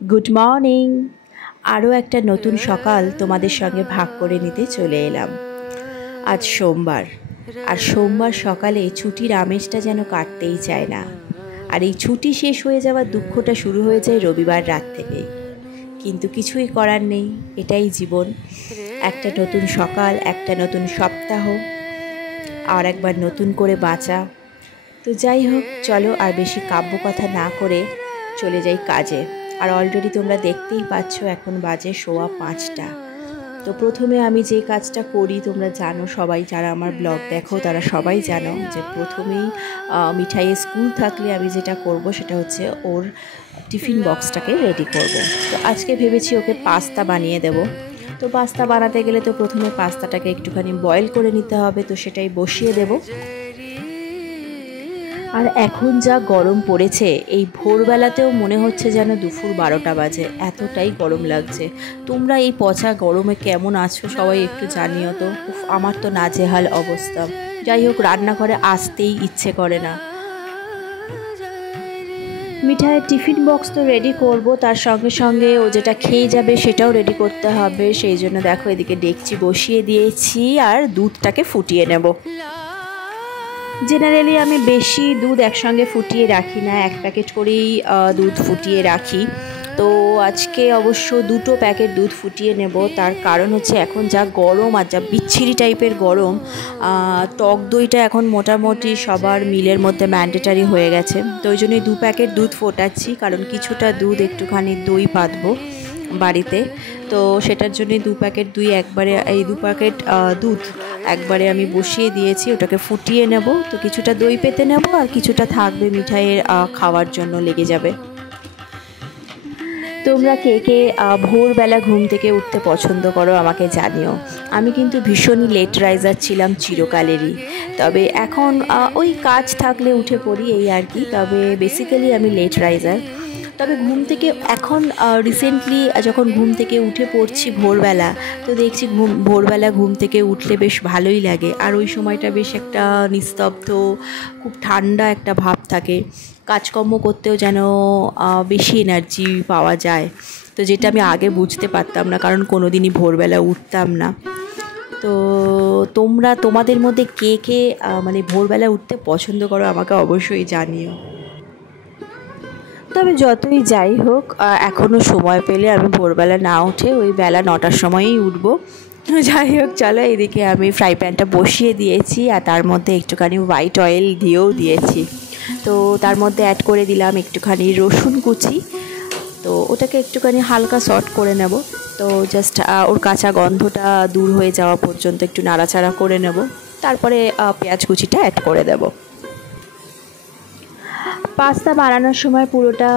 Good morning. আরও একটা নতুন সকাল তোমাদের সঙ্গে ভাগ করে নিতে চলে এলাম। আজ সোমবার, আর সোমবার সকালে ছুটির আমেজটা যেন কাটতেই চায় না। আর এই ছুটি শেষ হয়ে যাওয়ার দুঃখটা শুরু হয়ে যায় রবিবার রাত থেকেই। কিন্তু কিছুই করার নেই, এটাই জীবন। একটা নতুন সকাল, একটা নতুন সপ্তাহ, আর একবার নতুন করে বাঁচা। তো যাই হোক, চলো আর বেশি কাব্য কথা না করে চলে যাই কাজে। আর অলরেডি তোমরা দেখতেই পাচ্ছ এখন বাজে 5:15। তো প্রথমে আমি যে কাজটা করি তোমরা জানো, সবাই যারা আমার ব্লগ দেখো তারা সবাই জানো যে প্রথমেই মিঠাইয়ের স্কুল থাকলে আমি যেটা করব সেটা হচ্ছে ওর টিফিন বক্সটাকে রেডি করব। তো আজকে ভেবেছি ওকে পাস্তা বানিয়ে দেব। তো পাস্তা বানাতে গেলে তো প্রথমে পাস্তাটাকে একটুখানি বয়েল করে নিতে হবে, তো সেটাই বসিয়ে দেব। আর এখন যা গরম পড়েছে, এই ভোরবেলাতেও মনে হচ্ছে যেন দুপুর 12টা বাজে, এতটাই গরম লাগছে। তোমরা এই পচা গরমে কেমন আছো সবাই একটু জানিও তো। আমার তো নাজেহাল অবস্থা। যাই হোক, রান্নাঘরে আসতেই ইচ্ছে করে না। মিঠাইয়ের টিফিন বক্স তো রেডি করব, তার সঙ্গে সঙ্গে ও যেটা খেয়ে যাবে সেটাও রেডি করতে হবে। সেই জন্য দেখো এদিকে ডেকচি বসিয়ে দিয়েছি আর দুধটাকে ফুটিয়ে নেব। জেনারেলি আমি বেশি দুধ একসঙ্গে ফুটিয়ে রাখি না, 1 প্যাকেট করেই দুধ ফুটিয়ে রাখি। তো আজকে অবশ্য 2 প্যাকেট দুধ ফুটিয়ে নেব। তার কারণ হচ্ছে এখন যা গরম আর যা বিচ্ছিরি টাইপের গরম, টক দইটা এখন মোটামুটি সবার মিলের মধ্যে ম্যান্ডেটারি হয়ে গেছে। তো ওই জন্যই 2 প্যাকেট দুধ ফোটাচ্ছি, কারণ কিছুটা দুধ একটুখানি দই পাতবো বাড়িতে। তো সেটার জন্যই 2 প্যাকেট এই 2 প্যাকেট দুধ একবারে আমি বসিয়ে দিয়েছি, ওটাকে ফুটিয়ে নেব। তো কিছুটা দই পেতে নেব আর কিছুটা থাকবে মিঠাইয়ের খাওয়ার জন্য লেগে যাবে। তোমরা কে কে ভোরবেলা ঘুম থেকে উঠতে পছন্দ করো আমাকে জানিও। আমি কিন্তু ভীষণই লেট রাইজার ছিলাম চিরকালেরই, তবে এখন ওই কাজ থাকলে উঠে পড়ি এই আর কি। তবে বেসিক্যালি আমি লেট রাইজার। তবে ঘুম থেকে এখন রিসেন্টলি যখন ঘুম থেকে উঠে পড়ছি ভোরবেলা, তো দেখছি ভোরবেলা ঘুম থেকে উঠলে বেশ ভালোই লাগে। আর ওই সময়টা বেশ একটা নিস্তব্ধ, খুব ঠান্ডা একটা ভাব থাকে। কাজকর্ম করতেও যেন বেশি এনার্জি পাওয়া যায়। তো যেটা আমি আগে বুঝতে পারতাম না, কারণ কোনো দিনই ভোরবেলা উঠতাম না। তো তোমাদের মধ্যে কে কে মানে ভোরবেলা উঠতে পছন্দ করো আমাকে অবশ্যই জানিও। তবে যতই যাই হোক, এখনও সময় পেলে আমি ভোরবেলা না উঠে ওই বেলা 9টার সময়ই উঠবো। যাই হোক, চলো এদিকে আমি ফ্রাই প্যানটা বসিয়ে দিয়েছি আর তার মধ্যে একটুখানি হোয়াইট অয়েল দিয়েছি। তো তার মধ্যে অ্যাড করে দিলাম একটুখানি রসুন কুচি। তো ওটাকে একটুখানি হালকা সট করে নেব। তো জাস্ট ওর কাঁচা গন্ধটা দূর হয়ে যাওয়া পর্যন্ত একটু নাড়াচাড়া করে নেব। তারপরে পেঁয়াজ কুচিটা অ্যাড করে দেব। পাস্তা বানানোর সময় পুরোটা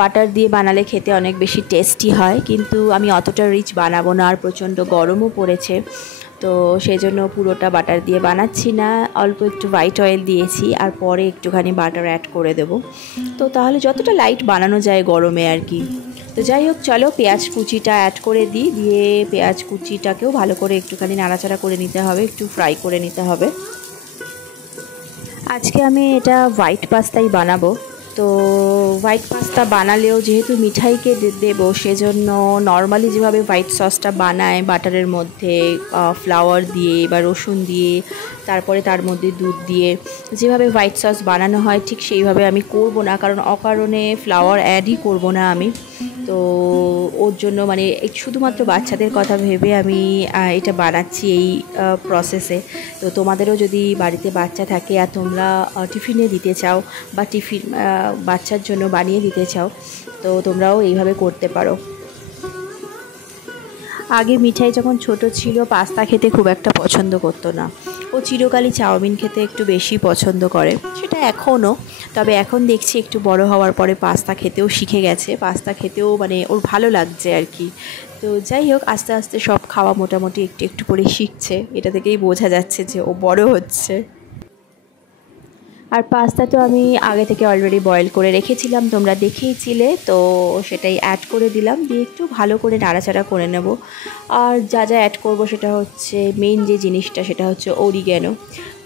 বাটার দিয়ে বানালে খেতে অনেক বেশি টেস্টি হয়, কিন্তু আমি অতটা রিচ বানাবো না, আর প্রচণ্ড গরমও পড়েছে। তো সেই জন্য পুরোটা বাটার দিয়ে বানাচ্ছি না, অল্প একটু হোয়াইট অয়েল দিয়েছি আর পরে একটুখানি বাটার অ্যাড করে দেব। তো তাহলে যতটা লাইট বানানো যায় গরমে আর কি। তো যাই হোক, চলো পেঁয়াজ কুচিটা অ্যাড করে দিয়ে পেঁয়াজ কুচিটাকেও ভালো করে একটুখানি নাড়াচাড়া করে নিতে হবে, একটু ফ্রাই করে নিতে হবে। আজকে আমি এটা হোয়াইট পাস্তাই বানাবো। তো হোয়াইট পাস্তা বানালেও যেহেতু মিঠাইকে দেবো, সেজন্য নর্মালি যেভাবে হোয়াইট সসটা বানায় বাটারের মধ্যে ফ্লাওয়ার দিয়ে বা রসুন দিয়ে, তারপরে তার মধ্যে দুধ দিয়ে যেভাবে হোয়াইট সস বানানো হয় ঠিক সেইভাবে আমি করব না, কারণ অকারণে ফ্লাওয়ার অ্যাডই করব না আমি। তো ওর জন্য মানে শুধুমাত্র বাচ্চাদের কথা ভেবে আমি এটা বানাচ্ছি এই প্রসেসে। তো তোমাদেরও যদি বাড়িতে বাচ্চা থাকে আর তোমরা টিফিনে দিতে চাও বা বাচ্চার জন্য বানিয়ে দিতে চাও, তো তোমরাও এইভাবে করতে পারো। আগে মিঠাই যখন ছোট ছিল পাস্তা খেতে খুব একটা পছন্দ করতো না, ও চিরকালই চাউমিন খেতে একটু বেশি পছন্দ করে, সেটা এখনও। তবে এখন দেখছি একটু বড় হওয়ার পরে পাস্তা খেতেও শিখে গেছে, পাস্তা খেতেও মানে ওর ভালো লাগছে আর কি। তো যাই হোক, আস্তে আস্তে সব খাওয়া মোটামুটি একটু একটু করে শিখছে, এটা থেকেই বোঝা যাচ্ছে যে ও বড় হচ্ছে। আর পাস্তা তো আমি আগে থেকে অলরেডি বয়েল করে রেখেছিলাম, তোমরা দেখেইছিলে, তো সেটাই অ্যাড করে দিলাম, দিয়ে একটু ভালো করে নাড়াচাড়া করে নেব। আর যা যা অ্যাড করব সেটা হচ্ছে মেইন যে জিনিসটা সেটা হচ্ছে অরিগ্যানো।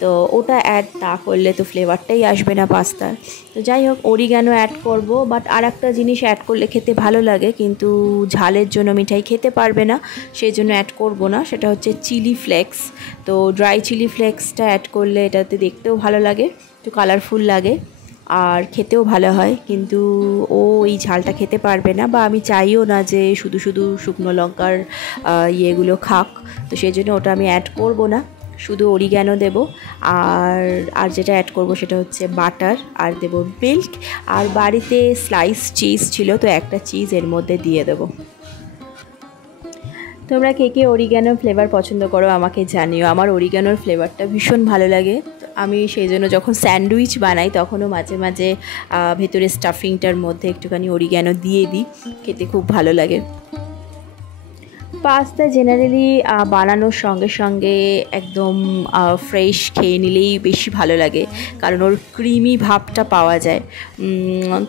তো ওটা অ্যাড না করলে তো ফ্লেভারটাই আসবে না পাস্তার। তো যাই হোক, অরিগ্যানো অ্যাড করব, বাট আর একটা জিনিস অ্যাড করলে খেতে ভালো লাগে, কিন্তু ঝালের জন্য মিঠাই খেতে পারবে না, সেই জন্য অ্যাড করব না। সেটা হচ্ছে চিলি ফ্লেক্স। তো ড্রাই চিলি ফ্লেক্সটা অ্যাড করলে এটাতে দেখতেও ভালো লাগে, একটু কালারফুল লাগে, আর খেতেও ভালো হয়। কিন্তু ও এই ঝালটা খেতে পারবে না, বা আমি চাইও না যে শুধু শুধু শুকনো লঙ্কার ইয়েগুলো খাক, তো সেই জন্য ওটা আমি অ্যাড করব না, শুধু অরিগ্যানো দেব। আর যেটা অ্যাড করব সেটা হচ্ছে বাটার, আর দেব মিল্ক, আর বাড়িতে স্লাইস চিজ ছিল, তো একটা চিজ এর মধ্যে দিয়ে দেব। তোমরা কে কে অরিগ্যানো ফ্লেভার পছন্দ করো আমাকে জানিও, আমার অরিগ্যানোর ফ্লেভারটা ভীষণ ভালো লাগে। আমি সেই জন্য যখন স্যান্ডউইচ বানাই তখনও মাঝে মাঝে ভেতরে স্টাফিংটার মধ্যে একটুখানি অরিগ্যানো দিয়ে দিই, খেতে খুব ভালো লাগে। পাস্তা জেনারেলি বানানোর সঙ্গে সঙ্গে একদম ফ্রেশ খেয়ে নিলেই বেশি ভালো লাগে, কারণ ওর ক্রিমি ভাবটা পাওয়া যায়।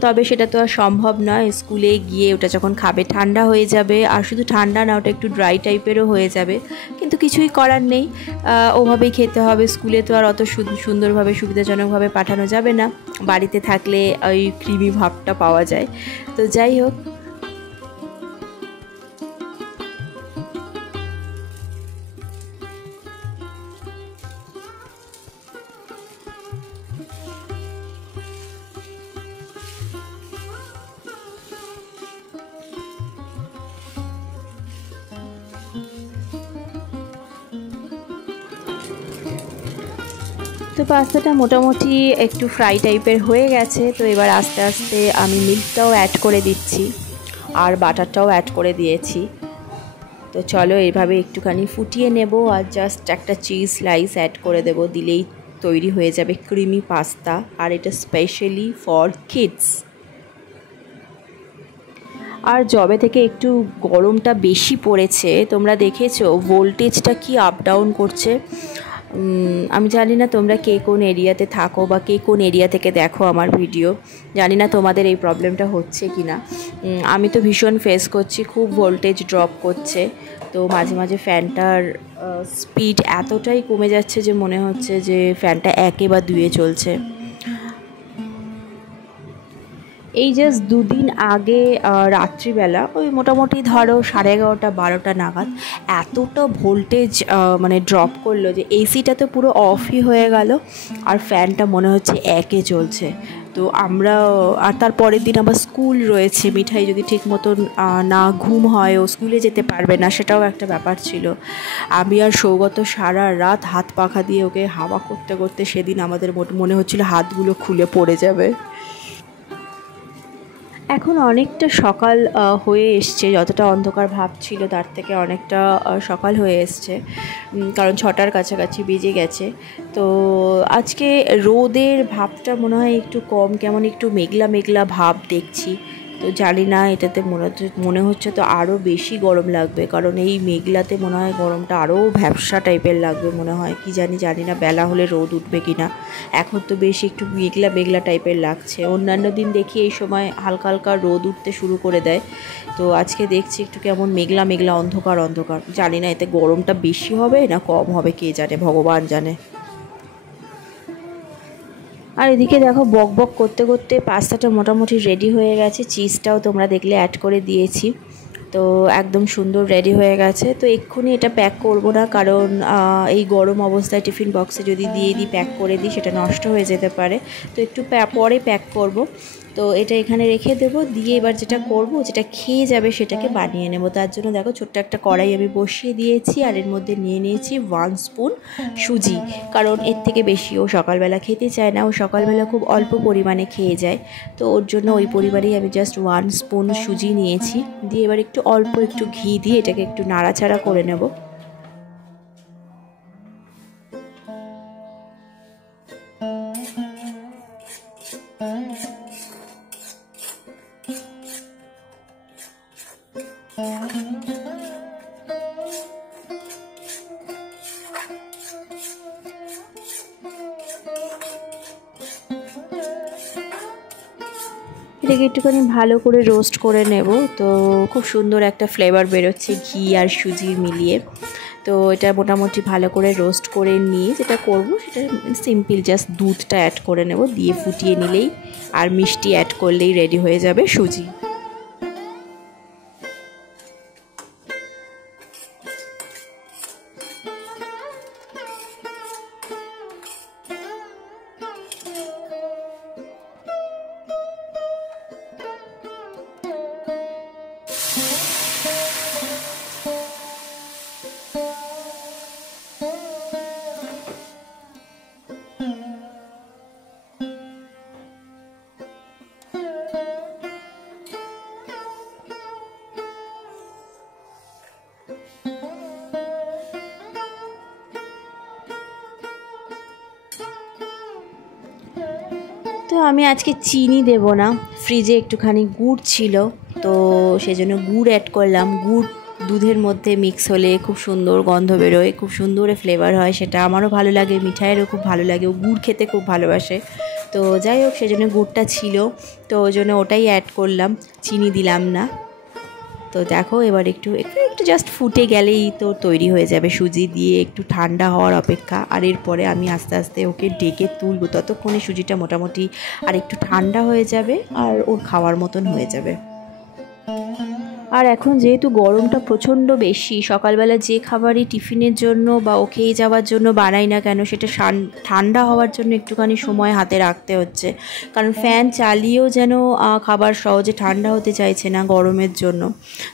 তবে সেটা তো আর সম্ভব নয়, স্কুলে গিয়ে ওটা যখন খাবে ঠান্ডা হয়ে যাবে, আর শুধু ঠান্ডা না, ওটা একটু ড্রাই টাইপেরও হয়ে যাবে, কিন্তু কিছুই করার নেই, ওভাবেই খেতে হবে। স্কুলে তো আর অত সুন্দরভাবে সুবিধাজনকভাবে পাঠানো যাবে না, বাড়িতে থাকলে ওই ক্রিমি ভাবটা পাওয়া যায়। তো যাই হোক, তো পাস্তাটা মোটামুটি একটু ফ্রাই টাইপের হয়ে গেছে। তো এবার আস্তে আস্তে আমি মিল্কটাও অ্যাড করে দিচ্ছি, আর বাটারটাও অ্যাড করে দিয়েছি। তো চলো এইভাবে একটুখানি ফুটিয়ে নেব, আর জাস্ট একটা চিজ স্লাইস অ্যাড করে দেব, দিলেই তৈরি হয়ে যাবে ক্রিমি পাস্তা, আর এটা স্পেশালি ফর কিডস। আর যবে থেকে একটু গরমটা বেশি পড়েছে, তোমরা দেখেছো ভোল্টেজটা কি আপ ডাউন করছে। আমি জানি না তোমরা কে কোন এরিয়াতে থাকো, বা কে কোন এরিয়া থেকে দেখো আমার ভিডিও, জানি না তোমাদের এই প্রবলেমটা হচ্ছে কি না। আমি তো ভীষণ ফেস করছি, খুব ভোল্টেজ ড্রপ করছে। তো মাঝে মাঝে ফ্যানটার স্পিড এতটাই কমে যাচ্ছে যে মনে হচ্ছে যে ফ্যানটা 1 বা 2 চলছে। এই জাস্ট 2 দিন আগে রাত্রিবেলা ওই মোটামুটি ধরো 11:30 12টা নাগাদ এতটা ভোল্টেজ মানে ড্রপ করলো যে এসিটা তো পুরো অফই হয়ে গেল, আর ফ্যানটা মনে হচ্ছে 1 চলছে। তো আমরা, আর তার পরের দিন আবার স্কুল রয়েছে, মিঠাই যদি ঠিক মতন না ঘুম হয় ও স্কুলে যেতে পারবে না, সেটাও একটা ব্যাপার ছিল। আমি আর সৌগত সারা রাত হাত পাখা দিয়ে ওকে হাওয়া করতে করতে সেদিন আমাদের মনে হচ্ছিল হাতগুলো খুলে পড়ে যাবে। এখন অনেকটা সকাল হয়ে এসছে, যতটা অন্ধকার ভাব ছিল তার থেকে অনেকটা সকাল হয়ে এসছে, কারণ 6টার কাছাকাছি বেজে গেছে। তো আজকে রোদের ভাবটা মনে হয় একটু কম, কেমন একটু মেঘলা মেঘলা ভাব দেখছি। তো জানি না, এটাতে মনে হচ্ছে তো আরও বেশি গরম লাগবে, কারণ এই মেঘলাতে মনে হয় গরমটা আরও ভ্যাপসা টাইপের লাগবে মনে হয়। কি জানি না বেলা হলে রোদ উঠবে কি না। এখন তো বেশি একটু মেঘলা মেঘলা টাইপের লাগছে, অন্যান্য দিন দেখি এই সময় হালকা হালকা রোদ উঠতে শুরু করে দেয়। তো আজকে দেখছি একটু কেমন মেঘলা মেঘলা অন্ধকার অন্ধকার, জানি না এতে গরমটা বেশি হবে না কম হবে, কে জানে, ভগবান জানে। আর এদিকে দেখো বক বক করতে করতে পাস্তাটা মোটামুটি রেডি হয়ে গেছে, চিজটাও তোমরা দেখলে অ্যাড করে দিয়েছি। তো একদম সুন্দর রেডি হয়ে গেছে। তো এক্ষুনি এটা প্যাক করব না, কারণ এই গরম অবস্থায় টিফিন বক্সে যদি দিয়ে দিই, প্যাক করে দিই, সেটা নষ্ট হয়ে যেতে পারে। তো একটু পরে প্যাক করব। তো এটা এখানে রেখে দেবো, দিয়ে এবার যেটা করব, যেটা খেয়ে যাবে সেটাকে বানিয়ে নেব। তার জন্য দেখো ছোট্ট একটা কড়াই আমি বসিয়ে দিয়েছি, আর এর মধ্যে নিয়ে নিয়েছি 1 স্পুন সুজি, কারণ এর থেকে বেশি ও সকালবেলা খেতে চায় না, ও সকালবেলা খুব অল্প পরিমাণে খেয়ে যায়। তো ওর জন্য ওই পরিমাণেই আমি জাস্ট 1 স্পুন সুজি নিয়েছি, দিয়ে এবার একটু অল্প একটু ঘি দিয়ে এটাকে একটু নাড়াচাড়া করে নেব। এটাকে একটুখানি ভালো করে রোস্ট করে নেব। তো খুব সুন্দর একটা ফ্লেভার বেরোচ্ছে ঘি আর সুজি মিলিয়ে। তো এটা মোটামুটি ভালো করে রোস্ট করে নিয়ে যেটা করব সেটা সিম্পল জাস্ট দুধটা অ্যাড করে নেব, দিয়ে ফুটিয়ে নিলেই আর মিষ্টি অ্যাড করলেই রেডি হয়ে যাবে সুজি। তো আমি আজকে চিনি দেব না, ফ্রিজে একটুখানি গুড় ছিল তো সেজন্য গুড় অ্যাড করলাম। গুড় দুধের মধ্যে মিক্স হলে খুব সুন্দর গন্ধ বেরোয়, খুব সুন্দর ফ্লেভার হয়, সেটা আমারও ভালো লাগে, মিঠাইয়েরও খুব ভালো লাগে, ও গুড় খেতে খুব ভালোবাসে। তো যাই হোক সেজন্য গুড়টা ছিল, তো ওই জন্য ওটাই অ্যাড করলাম, চিনি দিলাম না। তো দেখো এবার একটু একটু একটু জাস্ট ফুটে গেলেই তো তৈরি হয়ে যাবে, সুজি দিয়ে একটু ঠান্ডা হওয়ার অপেক্ষা। আর এরপরে আমি আস্তে আস্তে ওকে ডেকে তুলব, ততক্ষণে সুজিটা মোটামুটি আর একটু ঠান্ডা হয়ে যাবে আর ওর খাওয়ার মতন হয়ে যাবে। আর এখন যেহেতু গরমটা প্রচণ্ড বেশি, সকালবেলা যে খাবারই টিফিনের জন্য বা ও খেয়ে যাওয়ার জন্য বানাই না কেন সেটা ঠান্ডা হওয়ার জন্য একটুখানি সময় হাতে রাখতে হচ্ছে, কারণ ফ্যান চালিয়েও যেন খাবার সহজে ঠান্ডা হতে চাইছে না গরমের জন্য।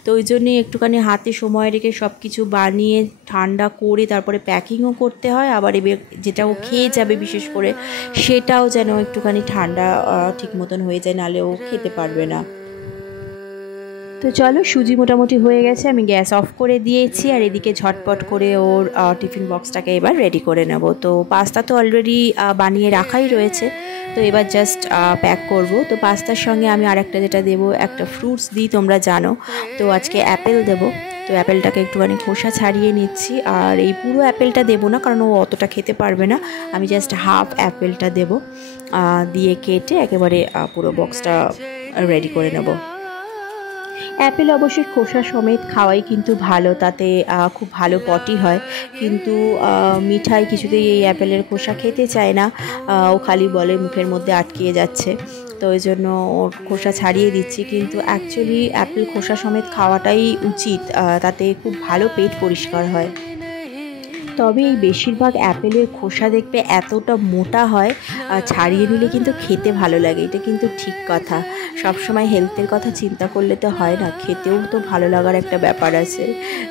তো ওই জন্যই একটুখানি হাতে সময় রেখে সব কিছু বানিয়ে ঠান্ডা করে তারপরে প্যাকিংও করতে হয়। আবার এবার যেটা ও খেয়ে যাবে বিশেষ করে সেটাও যেন একটুখানি ঠান্ডা ঠিক মতন হয়ে যায়, নাহলে ও খেতে পারবে না। তো চলো সুজি মোটামুটি হয়ে গেছে, আমি গ্যাস অফ করে দিয়েছি আর এদিকে ঝটপট করে ওর টিফিন বক্সটাকে এবার রেডি করে নেব। তো পাস্তা তো অলরেডি বানিয়ে রাখাই রয়েছে, তো এবার জাস্ট প্যাক করব। তো পাস্তার সঙ্গে আমি আরেকটা যেটা দেবো, একটা ফ্রুটস দিই তোমরা জানো, তো আজকে অ্যাপেল দেবো। তো অ্যাপেলটাকে একটুখানি খোসা ছাড়িয়ে নিচ্ছি, আর এই পুরো অ্যাপেলটা দেবো না কারণ ও অতটা খেতে পারবে না, আমি জাস্ট হাফ অ্যাপেলটা দেবো, দিয়ে কেটে একেবারে পুরো বক্সটা রেডি করে নেব। অ্যাপেল অবশ্যই খোসা সমেত খাওয়াই কিন্তু ভালো, তাতে খুব ভালো পটি হয়, কিন্তু মিঠাই কিছুতেই এই অ্যাপেলের খোসা খেতে চায় না, ও খালি বলে মুখের মধ্যে আটকিয়ে যাচ্ছে, তো ওই জন্য ওর খোসা ছাড়িয়ে দিচ্ছি। কিন্তু অ্যাকচুয়ালি অ্যাপেল খোসা সমেত খাওয়াটাই উচিত, তাতে খুব ভালো পেট পরিষ্কার হয়। তবে এই বেশিরভাগ অ্যাপেলের খোসা দেখবে এতটা মোটা হয়, ছাড়িয়ে নিলে কিন্তু খেতে ভালো লাগে, এটা কিন্তু ঠিক কথা। সবসময় হেলথের কথা চিন্তা করলে তো হয় না, খেতেও তো ভালো লাগার একটা ব্যাপার আছে।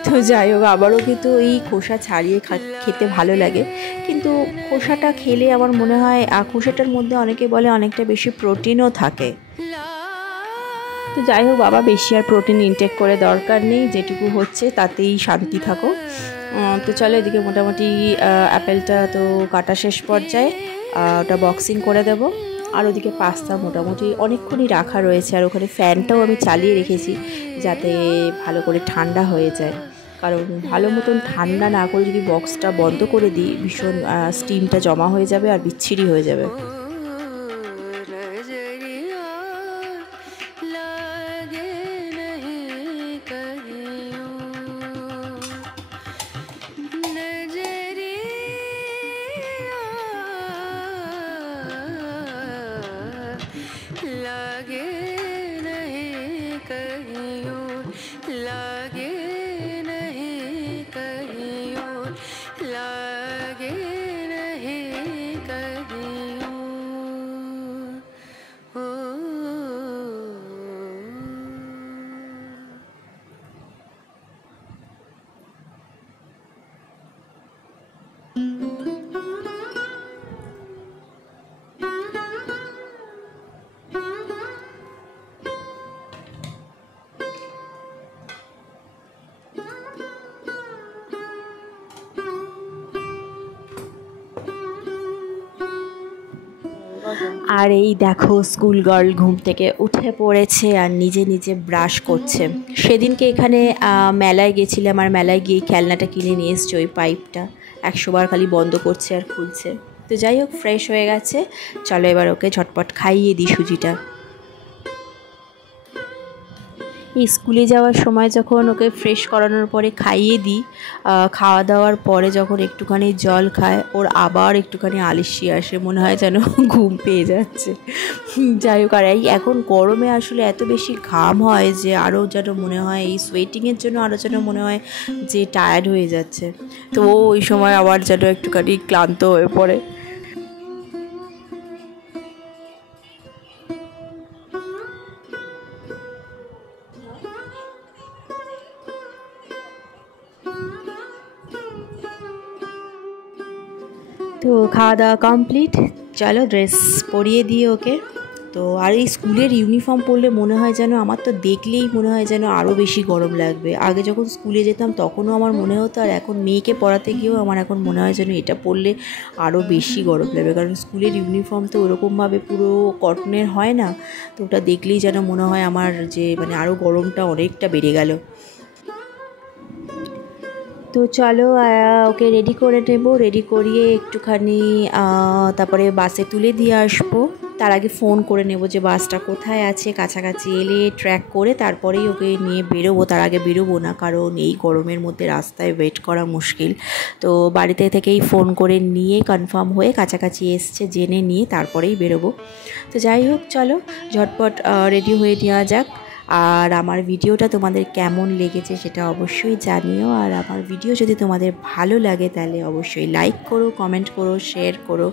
তো যাই হোক আবারও কিন্তু এই খোসা ছাড়িয়ে খেতে ভালো লাগে, কিন্তু খোসাটা খেলে আমার মনে হয় খোসাটার মধ্যে অনেকে বলে অনেকটা বেশি প্রোটিনও থাকে। তো যাই হোক বাবা, বেশি আর প্রোটিন ইনটেক করে দরকার নেই, যেটুকু হচ্ছে তাতেই শান্তি থাকো। তো চলো এদিকে মোটামুটি অ্যাপেলটা তো কাটা শেষ পর্যায়ে, ওটা বক্সিং করে দেব। আর ওদিকে পাস্তা মোটামুটি অনেকক্ষণই রাখা রয়েছে, আর ওখানে ফ্যানটাও আমি চালিয়ে রেখেছি যাতে ভালো করে ঠান্ডা হয়ে যায়, কারণ ভালো মতন ঠান্ডা না করে যদি বক্সটা বন্ধ করে দিই ভীষণ স্টিমটা জমা হয়ে যাবে আর বিচ্ছিরি হয়ে যাবে। আর এই দেখো স্কুল গার্ল ঘুম থেকে উঠে পড়েছে আর নিজে নিজে ব্রাশ করছে। সেদিনকে এখানে মেলায় গেছিলাম, আর মেলায় গিয়ে খেলনাটা কিনে নিয়ে এসছে, ওই পাইপটা 100 বার খালি বন্ধ করছে আর খুলছে। তো যাই হোক ফ্রেশ হয়ে গেছে, চলো এবার ওকে ঝটপট খাইয়ে দিই সুজিটা। এই স্কুলে যাওয়ার সময় যখন ওকে ফ্রেশ করানোর পরে খাইয়ে দিই, খাওয়া দাওয়ার পরে যখন একটুখানি জল খায়, ওর আবার একটুখানি আলস্যি আসে, মনে হয় যেন ঘুম পেয়ে যাচ্ছে। যাই হোক, আর এই এখন গরমে আসলে এত বেশি ঘাম হয় যে আরও যেন মনে হয় এই সোয়েটিংয়ের জন্য আরও যেন মনে হয় যে টায়ার্ড হয়ে যাচ্ছে। তো ওই সময় আবার যেন একটুখানি ক্লান্ত হয়ে পড়ে। তো খাওয়া দাওয়া কমপ্লিট, চলো ড্রেস পরিয়ে দিয়ে ওকে। তো আর এই স্কুলের ইউনিফর্ম পরলে মনে হয় যেন, আমার তো দেখলেই মনে হয় যেন আরও বেশি গরম লাগবে। আগে যখন স্কুলে যেতাম তখনও আমার মনে হতো, আর এখন মেয়েকে পড়াতে গিয়েও আমার এখন মনে হয় যেন এটা পরলে আরও বেশি গরম লাগবে, কারণ স্কুলের ইউনিফর্ম তো ওরকমভাবে পুরো কটনের হয় না। তো ওটা দেখলেই যেন মনে হয় আমার যে মানে আরও গরমটা অনেকটা বেড়ে গেল। তো চলো ওকে রেডি করে নেব, রেডি করিয়ে একটুখানি তারপরে বাসে তুলে দিয়ে আসবো। তার আগে ফোন করে নেব যে বাসটা কোথায় আছে, কাছাকাছি এলে ট্র্যাক করে তারপরেই ওকে নিয়ে বেরোবো। তার আগে বেরোবো না, কারণ এই গরমের মধ্যে রাস্তায় ওয়েট করা মুশকিল। তো বাড়িতে থেকেই ফোন করে নিয়ে কনফার্ম হয়ে কাছাকাছি এসছে জেনে নিয়ে তারপরেই বেরোবো। তো যাই হোক, চলো ঝটপট রেডি হয়ে নেওয়া যাক। আর আমার ভিডিওটা তোমাদের কেমন লেগেছে সেটা অবশ্যই জানিও। আর আমার ভিডিও যদি তোমাদের ভালো লাগে তাহলে অবশ্যই লাইক করো, কমেন্ট করো, শেয়ার করো।